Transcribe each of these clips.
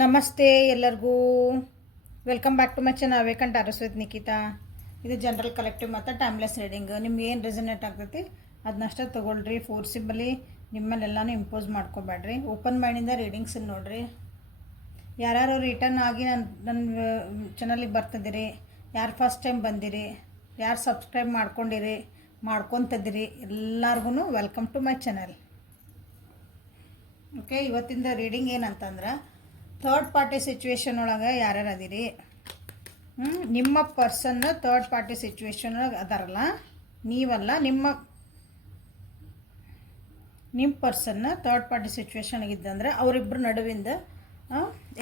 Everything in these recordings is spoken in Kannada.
ನಮಸ್ತೆ ಎಲ್ಲರಿಗೂ. Welcome back to my channel ಅವೇಕಂಟ್ ಅರಸ್ ವಿತ್ ನಿಖಿತಾ. ಇದು ಜನರಲ್ ಕಲೆಕ್ಟಿವ್ ಮತ್ತು ಟೈಮ್ಲೆಸ್ ರೀಡಿಂಗ್. ನಿಮ್ಗೆ ಏನು ರೆಸನೇಟ್ ಆಗ್ತೈತಿ ಅದನ್ನಷ್ಟೇ ತೊಗೊಳ್ರಿ. ಫೋರ್ಸಿಬಲಿ ನಿಮ್ಮಲ್ಲೆಲ್ಲನೂ ಇಂಪೋಸ್ ಮಾಡ್ಕೊಬೇಡ್ರಿ. ಓಪನ್ ಮೈಂಡಿಂದ ರೀಡಿಂಗ್ಸ್ ನೋಡಿರಿ. ಯಾರ್ಯಾರು ರಿಟರ್ನ್ ಆಗಿ ನನ್ನ ಚಾನಲಿಗೆ ಬರ್ತಿದ್ದೀರಿ, ಯಾರು ಫಸ್ಟ್ ಟೈಮ್ ಬಂದಿರಿ, ಯಾರು ಸಬ್ಸ್ಕ್ರೈಬ್ ಮಾಡ್ಕೊಂಡಿರಿ, ಮಾಡ್ಕೊತಿದ್ದೀರಿ, ಎಲ್ಲರಿಗೂ welcome to my channel. Okay, ಇವತ್ತಿಂದ ರೀಡಿಂಗ್ ಏನಂತಂದ್ರೆ ಥರ್ಡ್ ಪಾರ್ಟಿ ಸಿಚುವೇಶನ್ ಒಳಗೆ ಯಾರ್ಯಾರು ಅದಿರಿ, ನಿಮ್ಮ ಪರ್ಸನ್ನ ಥರ್ಡ್ ಪಾರ್ಟಿ ಸಿಚುವೇಶನ್ ಒಳಗೆ ಅದಾರಲ್ಲ, ನೀವಲ್ಲ, ನಿಮ್ಮ ಪರ್ಸನ್ನ ಥರ್ಡ್ ಪಾರ್ಟಿ ಸಿಚುವೇಶನ್ಗಿದ್ದಂದ್ರೆ ಅವರಿಬ್ಬರು ನಡುವಿಂದ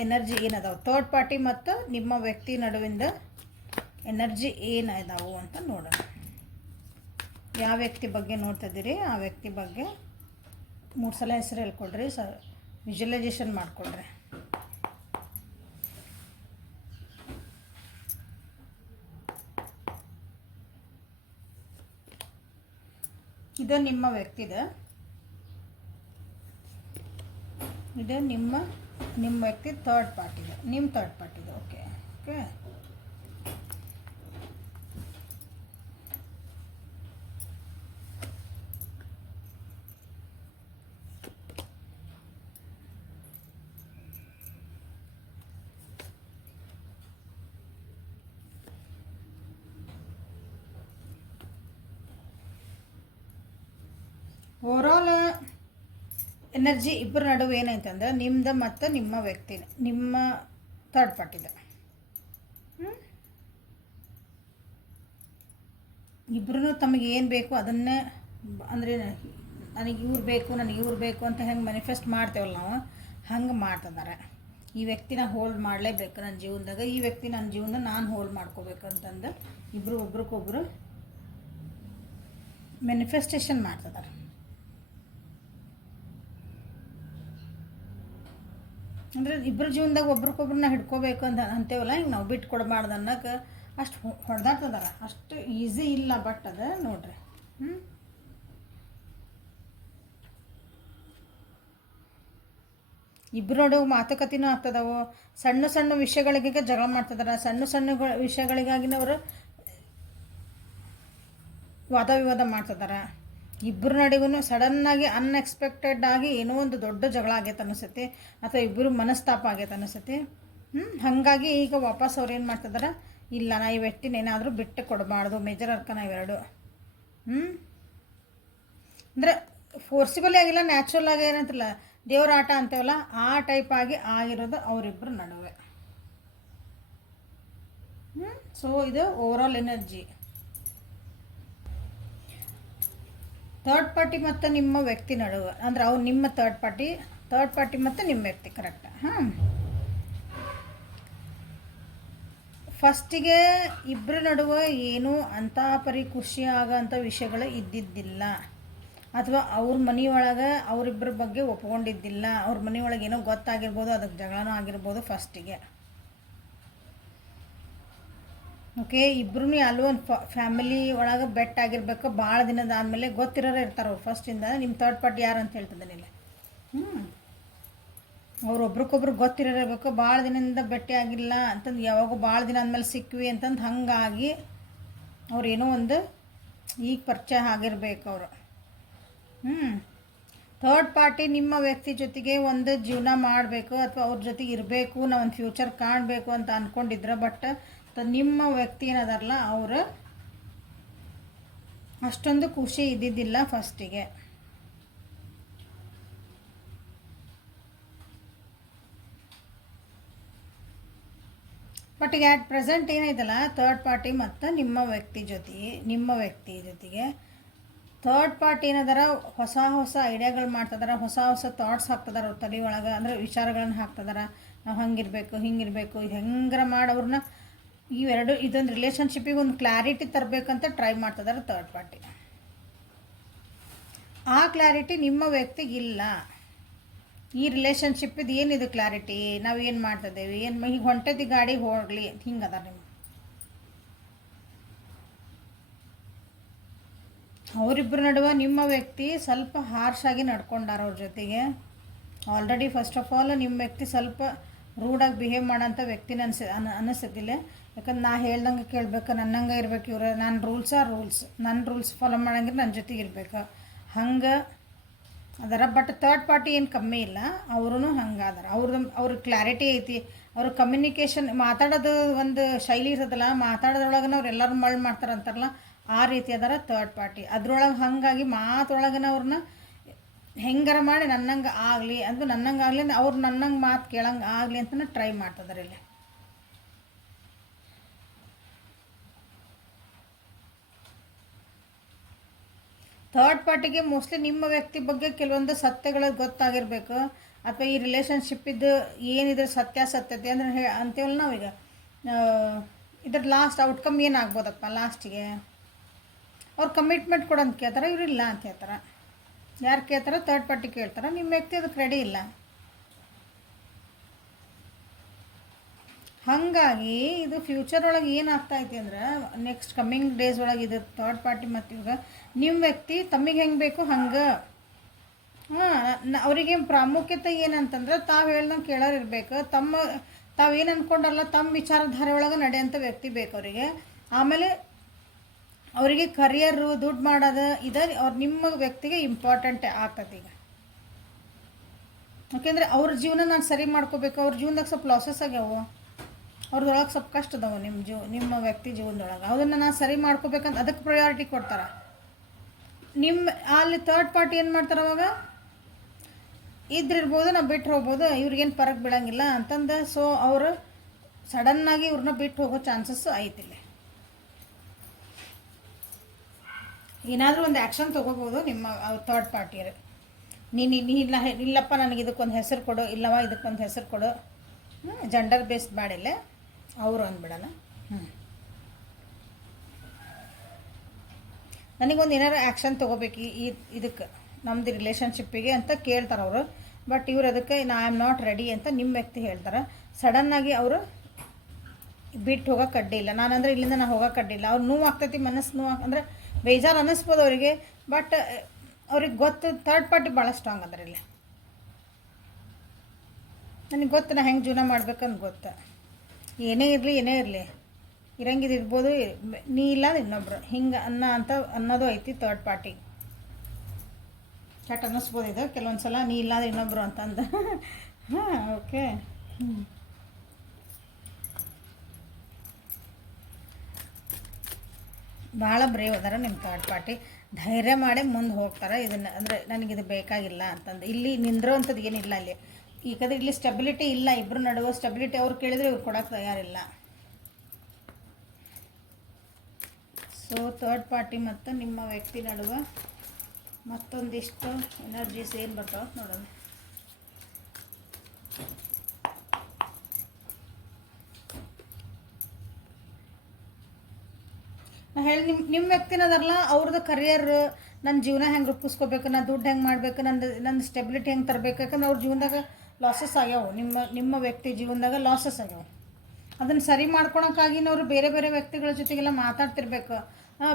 ಎನರ್ಜಿ ಏನದಾವು, ಥರ್ಡ್ ಪಾರ್ಟಿ ಮತ್ತು ನಿಮ್ಮ ವ್ಯಕ್ತಿ ನಡುವಿಂದ ಎನರ್ಜಿ ಏನಿದಾವು ಅಂತ ನೋಡೋಣ. ಯಾವ ವ್ಯಕ್ತಿ ಬಗ್ಗೆ ನೋಡ್ತಿದ್ದೀರಿ ಆ ವ್ಯಕ್ತಿ ಬಗ್ಗೆ 3 ಸಲ ಹೆಸರು ಹೇಳ್ಕೊಳ್ರಿ, ವಿಜುವಲೈಸೇಷನ್ ಮಾಡಿಕೊಳ್ರಿ. ಇದು ನಿಮ್ಮ ವ್ಯಕ್ತಿದ, ಇದು ನಿಮ್ಮ ವ್ಯಕ್ತಿ ಥರ್ಡ್ ಪಾರ್ಟಿದೆ, ನಿಮ್ಮ ಥರ್ಡ್ ಪಾರ್ಟಿದೆ. ಓಕೆ ಓಕೆ, ಓವರಾಲ್ ಎನರ್ಜಿ ಇಬ್ಬರ ನಡುವೆ ಏನೈತಂದ್ರೆ ನಿಮ್ದು ಮತ್ತು ನಿಮ್ಮ ವ್ಯಕ್ತಿ, ನಿಮ್ಮ ಥರ್ಡ್ ಪಾರ್ಟಿದೆ. ಇಬ್ಬರೂ ತಮಗೆ ಏನು ಬೇಕು ಅದನ್ನೇ, ಅಂದರೆ ನನಗೆ ಇವ್ರು ಬೇಕು, ನನಗೆ ಇವ್ರು ಬೇಕು ಅಂತ ಹೆಂಗೆ ಮ್ಯಾನಿಫೆಸ್ಟ್ ಮಾಡ್ತೇವಲ್ಲ ನಾವು, ಹಂಗೆ ಮಾಡ್ತಿದ್ದಾರೆ. ಈ ವ್ಯಕ್ತಿನ ಹೋಲ್ಡ್ ಮಾಡಲೇಬೇಕು ನನ್ನ ಜೀವನದಾಗ, ಈ ವ್ಯಕ್ತಿ ನನ್ನ ಜೀವನ ನಾನು ಹೋಲ್ಡ್ ಮಾಡ್ಕೋಬೇಕು ಅಂತಂದು ಇಬ್ಬರು ಒಬ್ರಿಗೊಬ್ರು ಮ್ಯಾನಿಫೆಸ್ಟೇಷನ್ ಮಾಡ್ತಿದ್ದಾರೆ. ಅಂದರೆ ಇಬ್ಬರ ಜೀವನದಾಗ ಒಬ್ರಿಗೊಬ್ರನ್ನ ಹಿಡ್ಕೋಬೇಕು ಅಂತ ಅಂತೇವಲ್ಲ, ಹಿಂಗೆ ನಾವು ಬಿಟ್ಟು ಕೊಡಬಾರ್ದು ಅನ್ನೋಕೆ ಅಷ್ಟು ಹೊಡೆದಾಡ್ತದಾರ. ಅಷ್ಟು ಈಸಿ ಇಲ್ಲ, ಬಟ್ ಅದು ನೋಡ್ರಿ. ಇಬ್ಬರು ನಡುವೆ ಮಾತುಕತೆನೂ ಆಗ್ತದವು. ಸಣ್ಣ ಸಣ್ಣ ವಿಷಯಗಳಿಗೆ ಜಗಳ ಮಾಡ್ತಿದಾರೆ, ಸಣ್ಣ ಸಣ್ಣ ವಿಷಯಗಳಿಗಾಗಿನವರು ವಾದ ವಿವಾದ ಮಾಡ್ತಿದ್ದಾರೆ. ಇಬ್ಬರ ನಡುಗೂ ಸಡನ್ನಾಗಿ ಅನ್ಎಕ್ಸ್ಪೆಕ್ಟೆಡ್ ಆಗಿ ಏನೋ ಒಂದು ದೊಡ್ಡ ಜಗಳ ಆಗೈತೆ ಅನಿಸುತ್ತೆ, ಅಥವಾ ಇಬ್ಬರು ಮನಸ್ತಾಪ ಆಗೈತೆ ಅನಿಸುತ್ತೆ. ಹಾಗಾಗಿ ಈಗ ವಾಪಸ್ ಅವ್ರು ಏನು ಮಾಡ್ತಿದಾರೆ, ಇಲ್ಲ ನಾ ಈ ವ್ಯಕ್ತಿನ ಏನಾದರೂ ಬಿಟ್ಟು ಕೊಡಬಾರ್ದು, ಮೇಜರ್ ಅರ್ಕನ ಇವೆರಡು. ಅಂದರೆ ಫೋರ್ಸಿಬಲಿ ಆಗಿಲ್ಲ, ನ್ಯಾಚುರಲ್ ಆಗಿ ಏನಂತಿಲ್ಲ, ದೇವ್ರ ಆಟ ಅಂತೇವಲ್ಲ ಆ ಟೈಪ್ ಆಗಿ ಆಗಿರೋದು ಅವರಿಬ್ಬರ ನಡುವೆ. ಸೊ ಇದು ಓವರಾಲ್ ಎನರ್ಜಿ. ಥರ್ಡ್ ಪಾರ್ಟಿ ಮತ್ತು ನಿಮ್ಮ ವ್ಯಕ್ತಿ ನಡುವೆ, ಅಂದ್ರೆ ಅವ್ರು ನಿಮ್ಮ ಥರ್ಡ್ ಪಾರ್ಟಿ ಮತ್ತು ನಿಮ್ಮ ವ್ಯಕ್ತಿ, ಕರೆಕ್ಟ್. ಫಸ್ಟಿಗೆ ಇಬ್ಬರ ನಡುವೆ ಏನೂ ಅಂಥ ಪರಿ ಖುಷಿ ಆಗೋಂಥ ವಿಷಯಗಳು ಇದ್ದಿದ್ದಿಲ್ಲ, ಅಥವಾ ಅವ್ರ ಮನೆಯೊಳಗೆ ಅವರಿಬ್ಬರ ಬಗ್ಗೆ ಒಪ್ಕೊಂಡಿದ್ದಿಲ್ಲ. ಅವ್ರ ಮನೆಯೊಳಗೆ ಏನೋ ಗೊತ್ತಾಗಿರ್ಬೋದು, ಅದಕ್ಕೆ ಜಗಳನೂ ಆಗಿರ್ಬೋದು ಫಸ್ಟಿಗೆ. ಓಕೆ, ಇಬ್ಬರೂ ಎಲ್ಲೋ ಒಂದು ಫ್ಯಾಮಿಲಿ ಒಳಗೆ ಬೆಟ್ ಆಗಿರ್ಬೇಕು, ಭಾಳ ದಿನದ ಆದಮೇಲೆ ಗೊತ್ತಿರೋರು ಇರ್ತಾರೆ ಅವ್ರು ಫಸ್ಟಿಂದ. ನಿಮ್ಮ ಥರ್ಡ್ ಪಾರ್ಟಿ ಯಾರು ಅಂತ ಹೇಳ್ತಿದ್ದಾನಿಲ್ಲ, ಅವ್ರು ಒಬ್ರಿಗೊಬ್ರು ಗೊತ್ತಿರೋಬೇಕು, ಭಾಳ ದಿನದಿಂದ ಭೇಟಿ ಆಗಿಲ್ಲ ಅಂತಂದು, ಯಾವಾಗೂ ಭಾಳ ದಿನ ಆದಮೇಲೆ ಸಿಕ್ವಿ ಅಂತಂದು, ಹಾಗಾಗಿ ಅವ್ರೇನೋ ಒಂದು ಈಗ ಪರಿಚಯ ಆಗಿರ್ಬೇಕು ಅವರು. ಥರ್ಡ್ ಪಾರ್ಟಿ ನಿಮ್ಮ ವ್ಯಕ್ತಿ ಜೊತೆಗೆ ಒಂದು ಜೀವನ ಮಾಡಬೇಕು, ಅಥವಾ ಅವ್ರ ಜೊತೆಗೆ ಇರಬೇಕು, ನಾವು ಒಂದು ಫ್ಯೂಚರ್ ಕಾಣಬೇಕು ಅಂತ ಅಂದ್ಕೊಂಡಿದ್ರೆ, ಬಟ್ ನಿಮ್ಮ ವ್ಯಕ್ತಿ ಏನದಾರಲ್ಲ ಅವರು ಅಷ್ಟೊಂದು ಖುಷಿ ಇದ್ದಿದ್ದಿಲ್ಲ ಫಸ್ಟಿಗೆ. ಬಟ್ ಈಗ ಆ್ಯಟ್ ಪ್ರೆಸೆಂಟ್ ಏನೈತಲ್ಲ, ಥರ್ಡ್ ಪಾರ್ಟಿ ಮತ್ತು ನಿಮ್ಮ ವ್ಯಕ್ತಿ ಜೊತೆಗೆ ಥರ್ಡ್ ಪಾರ್ಟಿ ಏನದಾರ ಹೊಸ ಹೊಸ ಐಡಿಯಾಗಳು ಮಾಡ್ತಿದಾರೆ, ಹೊಸ ಹೊಸ ಥಾಟ್ಸ್ ಹಾಕ್ತಿದಾರೆ ಅವ್ರ ತಲೆ ಒಳಗೆ. ಅಂದರೆ ವಿಚಾರಗಳನ್ನ ಹಾಕ್ತಿದಾರೆ, ನಾವು ಹಂಗಿರಬೇಕು ಹಿಂಗಿರಬೇಕು, ಇದು ಹೆಂಗಾರ ಮಾಡೋವ್ರನ್ನ ಇವೆರಡು ಇದೊಂದು ರಿಲೇಷನ್ಶಿಪ್ಪಿಗೆ ಒಂದು ಕ್ಲಾರಿಟಿ ತರಬೇಕಂತ ಟ್ರೈ ಮಾಡ್ತಿದ್ದಾರೆ ಥರ್ಡ್ ಪಾರ್ಟಿ. ಆ ಕ್ಲಾರಿಟಿ ನಿಮ್ಮ ವ್ಯಕ್ತಿಗಿಲ್ಲ. ಈ ರಿಲೇಷನ್ಶಿಪ್ಪಿದು ಏನಿದು ಕ್ಲಾರಿಟಿ, ನಾವು ಏನು ಮಾಡ್ತಿದ್ದೇವೆ, ಏನು ಈಗ ಹೊಂಟೈತಿ ಗಾಡಿ ಹೋಗಲಿ ಹಿಂಗದ. ನಿಮ್ಮ ಅವರಿಬ್ಬರ ನಡುವೆ ನಿಮ್ಮ ವ್ಯಕ್ತಿ ಸ್ವಲ್ಪ ಹಾರ್ಶ್ ಆಗಿ ನಡ್ಕೊಂಡಾರ ಅವ್ರ ಜೊತೆಗೆ. ಆಲ್ರೆಡಿ ಫಸ್ಟ್ ಆಫ್ ಆಲ್ ನಿಮ್ಮ ವ್ಯಕ್ತಿ ಸ್ವಲ್ಪ ರೂಡಾಗಿ ಬಿಹೇವ್ ಮಾಡೋಂಥ ವ್ಯಕ್ತಿನ ಅನ್ನಿಸೋದಿಲ್ಲ. ಯಾಕಂದ್ರೆ ನಾ ಹೇಳ್ದಂಗೆ ಕೇಳಬೇಕು, ನನ್ನಂಗೆ ಇರ್ಬೇಕು ಇವ್ರು. ನಾನು ರೂಲ್ಸ್ ನನ್ನ ರೂಲ್ಸ್ ಫಾಲೋ ಮಾಡಂಗಿದ್ರೆ ನನ್ನ ಜೊತೆಗೆ ಇರ್ಬೇಕು ಹಂಗೆ ಅದರ. ಬಟ್ ಥರ್ಡ್ ಪಾರ್ಟಿ ಏನು ಕಮ್ಮಿ ಇಲ್ಲ, ಅವ್ರೂ ಹಂಗೆ ಅದಾರ. ಅವ್ರ ಕ್ಲಾರಿಟಿ ಐತಿ, ಅವ್ರ ಕಮ್ಯುನಿಕೇಷನ್ ಮಾತಾಡೋದು ಒಂದು ಶೈಲಿ ಇರೋದಲ್ಲ, ಮಾತಾಡೋದ್ರೊಳಗನ ಅವ್ರು ಎಲ್ಲರೂ ಮಳ್ಳು ಮಾಡ್ತಾರಂತಾರಲ್ಲ ಆ ರೀತಿ ಅದಾರ ಥರ್ಡ್ ಪಾರ್ಟಿ. ಅದ್ರೊಳಗೆ ಹಾಗಾಗಿ ಮಾತೊಳಗನ ಅವ್ರನ್ನ ಹೆಂಗಾರ ಮಾಡಿ ನನ್ನಂಗೆ ಆಗಲಿ ಅಂದ್ರೆ ನನ್ನಂಗೆ ಆಗಲಿ ಅವ್ರು ನನ್ನಂಗೆ ಮಾತು ಕೇಳಂಗೆ ಆಗಲಿ ಅಂತಲೇ ಟ್ರೈ ಮಾಡ್ತಿದ್ದಾರೆ ಇಲ್ಲಿ. ಥರ್ಡ್ ಪಾರ್ಟಿಗೆ ಮೋಸ್ಟ್ಲಿ ನಿಮ್ಮ ವ್ಯಕ್ತಿ ಬಗ್ಗೆ ಕೆಲವೊಂದು ಸತ್ಯಗಳು ಗೊತ್ತಾಗಿರಬೇಕು, ಅಥವಾ ಈ ರಿಲೇಷನ್ಶಿಪ್ಪಿದ್ದು ಏನಿದೆ ಸತ್ಯಾಸತ್ಯತೆ ಅಂದರೆ ಅಂತೀವಲ್ಲ ನಾವೀಗ, ಇದ್ರ ಲಾಸ್ಟ್ ಔಟ್ಕಮ್ ಏನಾಗ್ಬೋದಪ್ಪ ಲಾಸ್ಟಿಗೆ. ಅವ್ರು ಕಮಿಟ್ಮೆಂಟ್ ಕೊಡು ಅಂತ ಕೇಳ್ತಾರೆ, ಇವ್ರು ಇಲ್ಲ ಅಂತ ಹೇಳ್ತಾರೆ. ಯಾರು ಕೇಳ್ತಾರೆ? ಥರ್ಡ್ ಪಾರ್ಟಿ ಕೇಳ್ತಾರೆ. ನಿಮ್ಮ ವ್ಯಕ್ತಿ ಅದಕ್ಕೆ ರೆಡಿ ಇಲ್ಲ. ಹಾಗಾಗಿ ಇದು ಫ್ಯೂಚರ್ ಒಳಗೆ ಏನಾಗ್ತಾಯಿದೆ ಅಂದ್ರೆ ನೆಕ್ಸ್ಟ್ ಕಮ್ಮಿಂಗ್ ಡೇಸ್ ಒಳಗೆ ಇದು ಥರ್ಡ್ ಪಾರ್ಟಿ ಮತ್ತು ಇವಾಗ ನಿಮ್ಮ ವ್ಯಕ್ತಿ ತಮ್ಮಿಗೆ ಹೆಂಗೆ ಬೇಕು ಹಂಗೆ. ಅವರಿಗೆ ಪ್ರಾಮುಖ್ಯತೆ ಏನಂತಂದ್ರೆ ತಾವು ಹೇಳ್ದಂಗೆ ಕೇಳೋರು ಇರಬೇಕು. ತಾವೇನು ಅಂದ್ಕೊಂಡಲ್ಲ ತಮ್ಮ ವಿಚಾರಧಾರೆ ಒಳಗೆ ನಡೆಯೋಂಥ ವ್ಯಕ್ತಿ ಬೇಕು ಅವರಿಗೆ. ಆಮೇಲೆ ಅವರಿಗೆ ಕರಿಯರು ದುಡ್ಡು ಮಾಡೋದು ಅವ್ರು ನಿಮ್ಮ ವ್ಯಕ್ತಿಗೆ ಇಂಪಾರ್ಟೆಂಟ್ ಆಗ್ತದೆ ಈಗ. ಯಾಕೆಂದರೆ ಅವ್ರ ಜೀವನ ನಾನು ಸರಿ ಮಾಡ್ಕೋಬೇಕು. ಅವ್ರ ಜೀವನದಾಗ ಸ್ವಲ್ಪ ಲಾಸಸ್ ಆಗ್ಯಾವು, ಅವ್ರದೊಳಗೆ ಸ್ವಲ್ಪ ಕಷ್ಟ ಅದಾವೆ ನಿಮ್ಮ ವ್ಯಕ್ತಿ ಜೀವನದೊಳಗೆ. ಅದನ್ನು ನಾನು ಸರಿ ಮಾಡ್ಕೋಬೇಕಂತ ಅದಕ್ಕೆ ಪ್ರಯಾರಿಟಿ ಕೊಡ್ತಾರೆ. ಅಲ್ಲಿ ಥರ್ಡ್ ಪಾರ್ಟಿ ಏನು ಮಾಡ್ತಾರೆ ಅವಾಗ, ಇದ್ರಿರ್ಬೋದು ನಾವು ಬಿಟ್ಟು ಹೋಗ್ಬೋದು, ಇವ್ರಿಗೇನು ಪರಕ್ ಬೀಳಂಗಿಲ್ಲ ಅಂತಂದು. ಸೊ ಅವರು ಸಡನ್ನಾಗಿ ಇವ್ರನ್ನ ಬಿಟ್ಟು ಹೋಗೋ ಚಾನ್ಸಸ್ಸು ಐತಿಲ್ಲ. ಏನಾದರೂ ಒಂದು ಆ್ಯಕ್ಷನ್ ತೊಗೋಬೋದು ನಿಮ್ಮ ಥರ್ಡ್ ಪಾರ್ಟಿಯರು. ಇಲ್ಲಪ್ಪ ನನಗೆ ಇದಕ್ಕೊಂದು ಹೆಸರು ಕೊಡು, ಇಲ್ಲವ ಇದಕ್ಕೊಂದು ಹೆಸರು ಕೊಡು, ಜೆಂಡರ್ ಬೇಸ್ಡ್ ಮಾಡಿಲ್ಲ ಅವರು ಅಂದ್ಬಿಡೋಣ. ನನಗೊಂದು ಏನಾರು ಆ್ಯಕ್ಷನ್ ತೊಗೋಬೇಕು ಇದಕ್ಕೆ ನಮ್ಮದು ರಿಲೇಷನ್ಶಿಪ್ಪಿಗೆ ಅಂತ ಕೇಳ್ತಾರೆ ಅವರು. ಬಟ್ ಇವ್ರು ಅದಕ್ಕೆ ಐ ಆಮ್ ನಾಟ್ ರೆಡಿ ಅಂತ ನಿಮ್ಮ ವ್ಯಕ್ತಿ ಹೇಳ್ತಾರೆ. ಸಡನ್ನಾಗಿ ಅವರು ಬಿಟ್ಟು ಹೋಗೋಕೆ ಅಡ್ಡಿಲ್ಲ. ನಾನಂದರೆ ಇಲ್ಲಿಂದ ನಾನು ಹೋಗೋಕೆ ಅಡ್ಡಿಲ್ಲ. ಅವ್ರು ನೋವು ಆಗ್ತೈತಿ, ಮನಸ್ಸು ನೋವು ಅಂದರೆ ಬೇಜಾರು ಅನ್ನಿಸ್ಬೋದು ಅವರಿಗೆ. ಬಟ್ ಅವ್ರಿಗೆ ಗೊತ್ತು ಥರ್ಡ್ ಪಾರ್ಟಿ ಭಾಳ ಸ್ಟ್ರಾಂಗ್ ಅದ್ರ ಇಲ್ಲಿ. ನನಗೆ ಗೊತ್ತು ನಾ ಹೆಂಗೆ ಜೀವನ ಮಾಡ್ಬೇಕಂತ ಗೊತ್ತು. ಏನೇ ಇರಲಿ ಇರಂಗಿದಿರ್ಬೋದು, ನೀ ಇಲ್ಲ ಇನ್ನೊಬ್ರು ಹಿಂಗೆ ಅನ್ನೋದು ಐತಿ ಥರ್ಡ್ ಪಾರ್ಟಿ. ಚಟ್ ಅನ್ನಿಸ್ಬೋದು ಇದು ಕೆಲವೊಂದು ಸಲ, ನೀ ಇಲ್ಲ ಇನ್ನೊಬ್ರು ಅಂತಂದು. ಓಕೆ. ಭಾಳ ಬ್ರೇವ್ ಅದಾರ ನಿಮ್ಮ ಥರ್ಡ್ ಪಾರ್ಟಿ. ಧೈರ್ಯ ಮಾಡಿ ಮುಂದೆ ಹೋಗ್ತಾರೆ. ಇದನ್ನು ಅಂದರೆ ನನಗಿದು ಬೇಕಾಗಿಲ್ಲ ಅಂತಂದು ಇಲ್ಲಿ ನಿಂದ್ರೋ ಅಂಥದ್ದು ಏನಿಲ್ಲ ಅಲ್ಲಿ. ಈಗಂದ್ರೆ ಇಲ್ಲಿ ಸ್ಟೆಬಿಲಿಟಿ ಇಲ್ಲ, ಇಬ್ಬರು ನಡುವೆ ಸ್ಟೆಬಿಲಿಟಿ ಅವ್ರು ಕೇಳಿದ್ರೆ ಇವ್ರು ಕೊಡೋಕೆ ತಯಾರಿಲ್ಲ. ಸೊ ಥರ್ಡ್ ಪಾರ್ಟಿ ಮತ್ತು ನಿಮ್ಮ ವ್ಯಕ್ತಿ ನಡುವೆ ಮತ್ತೊಂದಿಷ್ಟು ಎನರ್ಜೀಸ್ ಏನು ಬರ್ತಾವೆ ನೋಡೋಣ. ನಾ ಹೇಳಿ ನಿಮ್ಮ ವ್ಯಕ್ತಿನದಾರಲ್ಲ ಅವ್ರದ್ದು ಕರಿಯರ್, ನನ್ನ ಜೀವನ ಹೆಂಗೆ ರೂಪಿಸ್ಕೋಬೇಕು, ನಾನು ದುಡ್ಡು ಹೆಂಗೆ ಮಾಡಬೇಕು, ನನ್ನ ಸ್ಟೆಬಿಲಿಟಿ ಹೆಂಗೆ ತರಬೇಕು. ಯಾಕಂದ್ರೆ ಅವ್ರ ಜೀವನದಾಗ ಲಾಸಸ್ ಆಗ್ಯಾವು, ನಿಮ್ಮ ವ್ಯಕ್ತಿ ಜೀವನದಾಗ ಲಾಸಸ್ ಆಗ್ಯಾವು. ಅದನ್ನು ಸರಿ ಮಾಡ್ಕೊಳಕ್ಕಾಗಿನವರು ಬೇರೆ ಬೇರೆ ವ್ಯಕ್ತಿಗಳ ಜೊತೆಗೆಲ್ಲ ಮಾತಾಡ್ತಿರ್ಬೇಕು.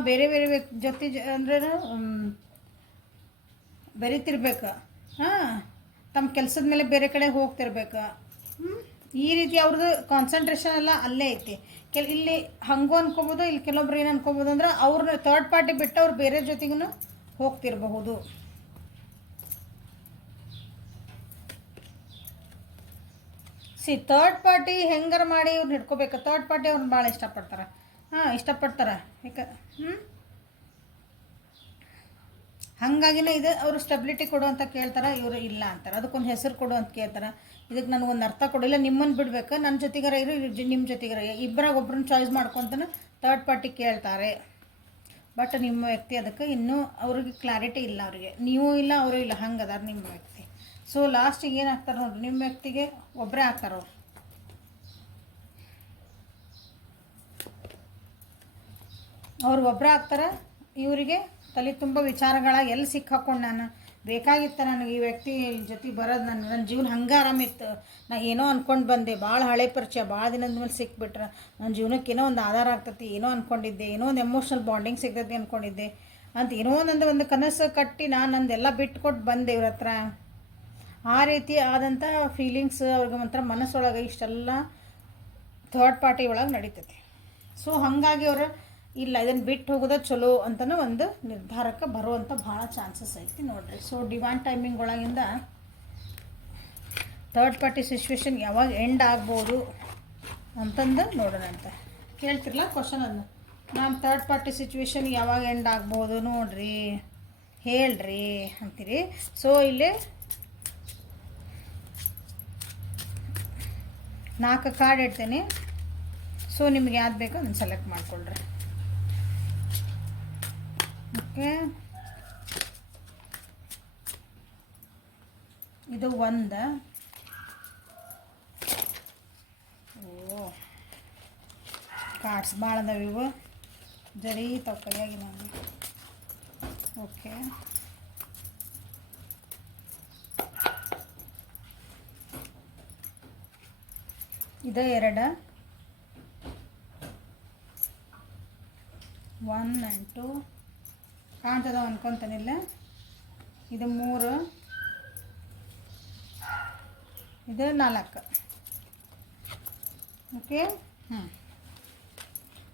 ಬೇರೆ ಜೊತೆ ಅಂದ್ರೆ ಬೆರಿತಿರ್ಬೇಕು. ತಮ್ಮ ಕೆಲಸದ ಮೇಲೆ ಬೇರೆ ಕಡೆ ಹೋಗ್ತಿರ್ಬೇಕು. ಈ ರೀತಿ ಅವ್ರದ್ದು ಕಾನ್ಸಂಟ್ರೇಷನ್ ಎಲ್ಲ ಅಲ್ಲೇ ಐತಿ. ಇಲ್ಲಿ ಹಂಗೂ ಅನ್ಕೋಬೋದು, ಇಲ್ಲಿ ಕೆಲವೊಬ್ರು ಏನು ಅನ್ಕೋಬೋದು ಅಂದ್ರೆ ಅವ್ರನ್ನ ಥರ್ಡ್ ಪಾರ್ಟಿ ಬಿಟ್ಟು ಅವ್ರು ಬೇರೆ ಜೊತೆಗೂ ಹೋಗ್ತಿರಬಹುದು. ಥರ್ಡ್ ಪಾರ್ಟಿ ಹೆಂಗಾರ ಮಾಡಿ ಇವ್ರನ್ನ ಹಿಡ್ಕೋಬೇಕು. ಥರ್ಡ್ ಪಾರ್ಟಿ ಅವ್ರನ್ನ ಭಾಳ ಇಷ್ಟಪಡ್ತಾರೆ. ಇಷ್ಟಪಡ್ತಾರೆ. ಯಾಕೆ ಹಾಗಾಗಿನೇ ಇದು ಅವರು ಸ್ಟೆಬಿಲಿಟಿ ಕೊಡು ಅಂತ ಕೇಳ್ತಾರೆ, ಇವರು ಇಲ್ಲ ಅಂತಾರೆ. ಅದಕ್ಕೊಂದು ಹೆಸರು ಕೊಡು ಅಂತ ಕೇಳ್ತಾರೆ. ಇದಕ್ಕೆ ನನಗೊಂದು ಅರ್ಥ ಕೊಡಿಲ್ಲ, ನಿಮ್ಮನ್ನು ಬಿಡ್ಬೇಕು, ನನ್ನ ಜೊತೆಗಾರ ಇರು, ನಿಮ್ಮ ಜೊತೆಗಾರ ಇಬ್ಬರಾಗ ಒಬ್ರನ್ನ ಚಾಯ್ಸ್ ಮಾಡ್ಕೊತಾನೆ ಥರ್ಡ್ ಪಾರ್ಟಿ ಕೇಳ್ತಾರೆ. ಬಟ್ ನಿಮ್ಮ ವ್ಯಕ್ತಿ ಅದಕ್ಕೆ ಇನ್ನೂ ಅವ್ರಿಗೆ ಕ್ಲಾರಿಟಿ ಇಲ್ಲ. ಅವರಿಗೆ ನೀವು ಇಲ್ಲ, ಅವರು ಇಲ್ಲ, ಹಂಗೆ ಅದಾರ ನಿಮ್ಮ ವ್ಯಕ್ತಿ. ಸೊ ಲಾಸ್ಟಿಗೆ ಏನು ಆಗ್ತಾರೆ ನೋಡ್ರಿ, ನಿಮ್ಮ ವ್ಯಕ್ತಿಗೆ ಒಬ್ಬರೇ ಆಗ್ತಾರೆ. ಅವ್ರು ಒಬ್ಬರೇ ಆಗ್ತಾರೆ. ಇವರಿಗೆ ತಲೆ ತುಂಬ ವಿಚಾರಗಳಾಗಿ ಎಲ್ಲಿ ಸಿಕ್ಕಾಕೊಂಡು ನಾನು ಬೇಕಾಗಿತ್ತು ನನಗೆ ಈ ವ್ಯಕ್ತಿ ಜೊತೆ ಬರೋದು. ನನ್ನ ಜೀವನ ಹಂಗೆ ಆರಾಮಿತ್ತು. ನಾ ಏನೋ ಅಂದ್ಕೊಂಡು ಬಂದೆ, ಭಾಳ ಹಳೆ ಪರಿಚಯ, ಭಾಳ ದಿನದ ಮೇಲೆ ಸಿಕ್ಬಿಟ್ರೆ ನನ್ನ ಜೀವನಕ್ಕೆ ಏನೋ ಒಂದು ಆಧಾರ ಆಗ್ತೈತಿ, ಏನೋ ಅಂದ್ಕೊಂಡಿದ್ದೆ, ಏನೋ ಒಂದು ಎಮೋಷ್ನಲ್ ಬಾಂಡಿಂಗ್ ಸಿಗ್ತೈತಿ ಅಂದ್ಕೊಂಡಿದ್ದೆ ಅಂತ ಏನೋ ಒಂದು ಕನಸು ಕಟ್ಟಿ ನಾನು ನಂದೆಲ್ಲ ಬಿಟ್ಕೊಟ್ಟು ಬಂದೆ ಇವ್ರ ಹತ್ರ. ಆ ರೀತಿ ಆದಂಥ ಫೀಲಿಂಗ್ಸ್ ಅವ್ರಿಗೆ ಮಾತ್ರ ಮನಸ್ಸೊಳಗೆ ಇಷ್ಟೆಲ್ಲ ಥರ್ಡ್ ಪಾರ್ಟಿ ಒಳಗೆ ನಡೀತೈತಿ. ಸೊ ಹಾಗಾಗಿ ಅವರು ಇಲ್ಲ ಇದನ್ನು ಬಿಟ್ಟು ಹೋಗೋದು ಚಲೋ ಅಂತಲೂ ಒಂದು ನಿರ್ಧಾರಕ್ಕೆ ಬರುವಂಥ ಭಾಳ ಚಾನ್ಸಸ್ ಐತಿ ನೋಡಿರಿ. ಸೊ ಡಿವೈನ್ ಟೈಮಿಂಗ್ ಒಳಗಿಂದ ಥರ್ಡ್ ಪಾರ್ಟಿ ಸಿಚುವೇಶನ್ ಯಾವಾಗ ಎಂಡ್ ಆಗ್ಬೋದು ಅಂತಂದು ನೋಡೋಣ ಅಂತ ಕೇಳ್ತಿರಲ್ಲ ಕ್ವಶನ್. ಅದನ್ನ ನಮ್ಮ ಥರ್ಡ್ ಪಾರ್ಟಿ ಸಿಚುವೇಶನ್ ಯಾವಾಗ ಎಂಡ್ ಆಗ್ಬೋದು ನೋಡ್ರಿ ಹೇಳ್ರಿ ಅಂತೀರಿ. ಸೊ ಇಲ್ಲಿ 4 ಕಾರ್ಡ್ ಇಡ್ತೀನಿ. ಸೊ ನಿಮ್ಗೆ ಯಾವ್ದು ಬೇಕೋ ಅದನ್ನು ಸೆಲೆಕ್ಟ್ ಮಾಡಿಕೊಳ್ರಿ. ಓಕೆ, ಇದು ಒಂದು. ಓ ಕಾರ್ಡ್ಸ್ ಭಾಳ ಅದಾವ ಇವು, ಜರಿ ತಕ್ಕಳಿಯಾಗಿ ನೋಡಿ. ಓಕೆ, ಇದು 2, 1 and 2 ಕಾಣ್ತದ ಅನ್ಕೊತಾನಿಲ್ಲ. ಇದು 3, ಇದು 4. ಓಕೆ,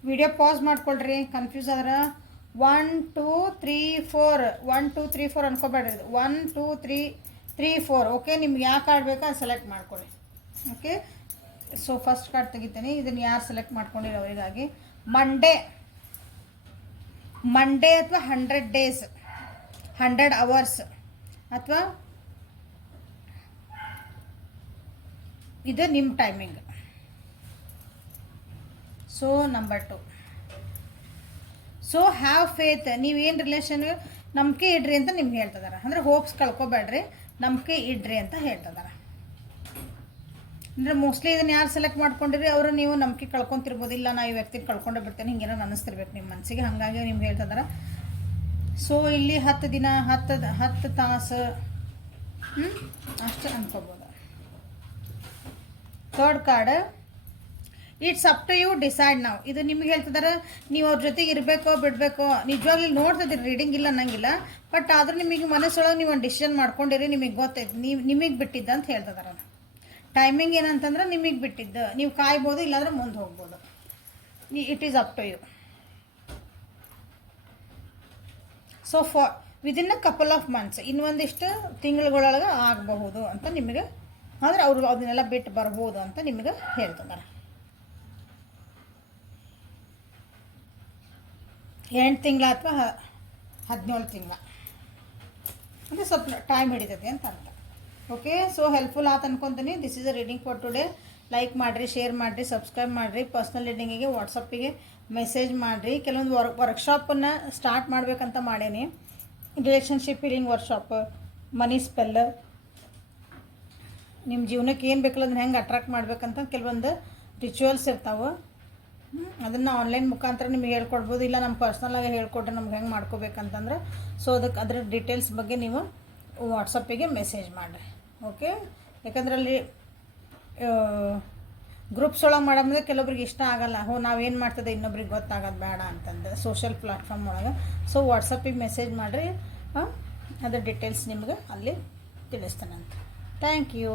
ವಿಡಿಯೋ ಪಾಸ್ ಮಾಡ್ಕೊಳ್ರಿ. ಕನ್ಫ್ಯೂಸ್ ಆದ್ರೆ 1 2 3 4 1 2 3 4 ಅನ್ಕೋಬೇಡ್ರಿ. ಇದು 1 2 3 3 4. ಓಕೆ, ನಿಮ್ಗೆ ಯಾವ ಕಾರ್ಡ್ ಬೇಕೋ ಅದು ಸೆಲೆಕ್ಟ್ ಮಾಡ್ಕೊಳ್ಳಿ. ಓಕೆ, ಸೊ ಫಸ್ಟ್ ಕಾರ್ಡ್ ತೆಗಿತೀನಿ. ಇದನ್ನು ಯಾರು ಸೆಲೆಕ್ಟ್ ಮಾಡ್ಕೊಂಡಿರೋ ಅವರಿಗಾಗಿ ಮಂಡೇ ಅಥವಾ 100 days 100 hours ಅಥವಾ ಇದು ನಿಮ್ಮ timing. So number 2, so have faith. ನೀವೇನು ರಿಲೇಷನ್ ನಂಬಿಕೆ ಇಡ್ರಿ ಅಂತ ನಿಮ್ಗೆ ಹೇಳ್ತಿದಾರೆ. ಅಂದರೆ ಹೋಪ್ಸ್ ಕಳ್ಕೊಬೇಡ್ರಿ, ನಂಬಿಕೆ ಇಡ್ರಿ ಅಂತ ಹೇಳ್ತಿದಾರೆ. ಅಂದರೆ ಮೋಸ್ಟ್ಲಿ ಇದನ್ನು ಯಾರು ಸೆಲೆಕ್ಟ್ ಮಾಡ್ಕೊಂಡಿರಿ ಅವರು ನೀವು ನಂಬಿಕೆ ಕಳ್ಕೊತಿರ್ಬೋದು. ಇಲ್ಲ ನಾ ಈ ವ್ಯಕ್ತಿನ ಕಳ್ಕೊಂಡೇ ಬಿಡ್ತೇನೆ ಹಿಂಗೇನೋ ಅನ್ನಿಸ್ತಿರ್ಬೇಕು ನಿಮ್ಮ ಮನಸ್ಸಿಗೆ. ಹಾಗಾಗಿ ನಿಮ್ಗೆ ಹೇಳ್ತಿದಾರೆ. ಸೊ ಇಲ್ಲಿ 10 ದಿನ 10 ತಾಸು ಅಷ್ಟು ಅನ್ಕೋಬೋದು. Third card, it's up to you decide ನಾವು. ಇದು ನಿಮ್ಗೆ ಹೇಳ್ತಿದಾರೆ ನೀವು ಅವ್ರ ಜೊತೆಗೆ ಇರಬೇಕೋ ಬಿಡಬೇಕೋ. ನಿಜವಾಗ್ಲೂ ನೋಡ್ತಿದ್ದೀರಿ, ರೀಡಿಂಗ್ ಇಲ್ಲ ಅನ್ನಂಗಿಲ್ಲ. ಬಟ್ ಆದರೂ ನಿಮಗೆ ಮನಸ್ಸೊಳಗೆ ನೀವು ಒಂದು ಡಿಸಿಷನ್ ಮಾಡ್ಕೊಂಡಿರಿ, ನಿಮಗೆ ಗೊತ್ತೈತೆ ನಿಮಗೆ ಬಿಟ್ಟಿದ್ದ ಅಂತ ಹೇಳ್ತಿದಾರೆ. ಟೈಮಿಂಗ್ ಏನಂತಂದ್ರೆ ನಿಮಗೆ ಬಿಟ್ಟಿದ್ದು, ನೀವು ಕಾಯ್ಬೋದು ಇಲ್ಲಾಂದ್ರೆ ಮುಂದೆ ಹೋಗ್ಬೋದು. It is up to you. So within a couple of months, ಇನ್ನೊಂದಿಷ್ಟು ತಿಂಗಳುಗಳೊಳಗೆ ಆಗಬಹುದು ಅಂತ ನಿಮಗೆ. ಆದರೆ ಅವರು ಅದನ್ನೆಲ್ಲ ಬಿಟ್ಟು ಬರ್ಬೋದು ಅಂತ ನಿಮಗೆ ಹೇಳ್ತಿದ್ದಾರೆ. 8 ತಿಂಗಳ ಅಥವಾ 17 ತಿಂಗಳ ಅಂದರೆ ಸ್ವಲ್ಪ ಟೈಮ್ ಹಿಡಿತೈತಿ ಅಂತ ಅರ್ಥ. ಓಕೆ, ಸೊ ಹೆಲ್ಪ್ಫುಲ್ ಆತ ಅನ್ಕೊತೀನಿ. This is a reading for today. Like ಮಾಡಿರಿ, ಶೇರ್ ಮಾಡಿರಿ, ಸಬ್ಸ್ಕ್ರೈಬ್ ಮಾಡಿರಿ. ಪರ್ಸ್ನಲ್ ರೀಡಿಂಗಿಗೆ ವಾಟ್ಸಪ್ಪಿಗೆ ಮೆಸೇಜ್ ಮಾಡಿರಿ. ಕೆಲವೊಂದು ವರ್ಕ್ಶಾಪನ್ನು ಸ್ಟಾರ್ಟ್ ಮಾಡಬೇಕಂತ ಮಾಡೇನಿ. ರಿಲೇಷನ್ಶಿಪ್ ಹೀಲಿಂಗ್ ವರ್ಕ್ಶಾಪ್, ಮನಿ ಸ್ಪೆಲ್, ನಿಮ್ಮ ಜೀವನಕ್ಕೆ ಏನು ಬೇಕಲ್ಲ ಅದನ್ನ ಹೆಂಗೆ ಅಟ್ರಾಕ್ಟ್ ಮಾಡ್ಬೇಕಂತ ಕೆಲವೊಂದು ರಿಚುವಲ್ಸ್ ಇರ್ತಾವೆ. ಅದನ್ನು ಆನ್ಲೈನ್ ಮುಖಾಂತರ ನಿಮಗೆ ಹೇಳ್ಕೊಡ್ಬೋದು. ಇಲ್ಲ ನಮ್ಮ ಪರ್ಸ್ನಲಾಗಿ ಹೇಳ್ಕೊಟ್ರೆ ನಮ್ಗೆ ಹೆಂಗೆ ಮಾಡ್ಕೋಬೇಕಂತಂದ್ರೆ ಸೊ ಅದರ ಡೀಟೇಲ್ಸ್ ಬಗ್ಗೆ ನೀವು ವಾಟ್ಸಪ್ಪಿಗೆ ಮೆಸೇಜ್ ಮಾಡಿರಿ. ಓಕೆ, ಯಾಕಂದ್ರೆ ಅಲ್ಲಿ ಗ್ರೂಪ್ಸ್ ಒಳಗೆ ಮಾಡೋದ್ರೆ ಕೆಲವೊಬ್ರಿಗೆ ಇಷ್ಟ ಆಗಲ್ಲ. ನಾವೇನು ಮಾಡ್ತದೆ ಇನ್ನೊಬ್ರಿಗೆ ಗೊತ್ತಾಗೋದು ಬೇಡ ಅಂತಂದು ಸೋಷಿಯಲ್ ಪ್ಲ್ಯಾಟ್ಫಾರ್ಮ್ ಒಳಗೆ. ಸೊ ವಾಟ್ಸಪ್ಪಿಗೆ ಮೆಸೇಜ್ ಮಾಡಿರಿ, ಅದರ ಡೀಟೇಲ್ಸ್ ನಿಮ್ಗೆ ಅಲ್ಲಿ ತಿಳಿಸ್ತಾನಂತ. Thank you.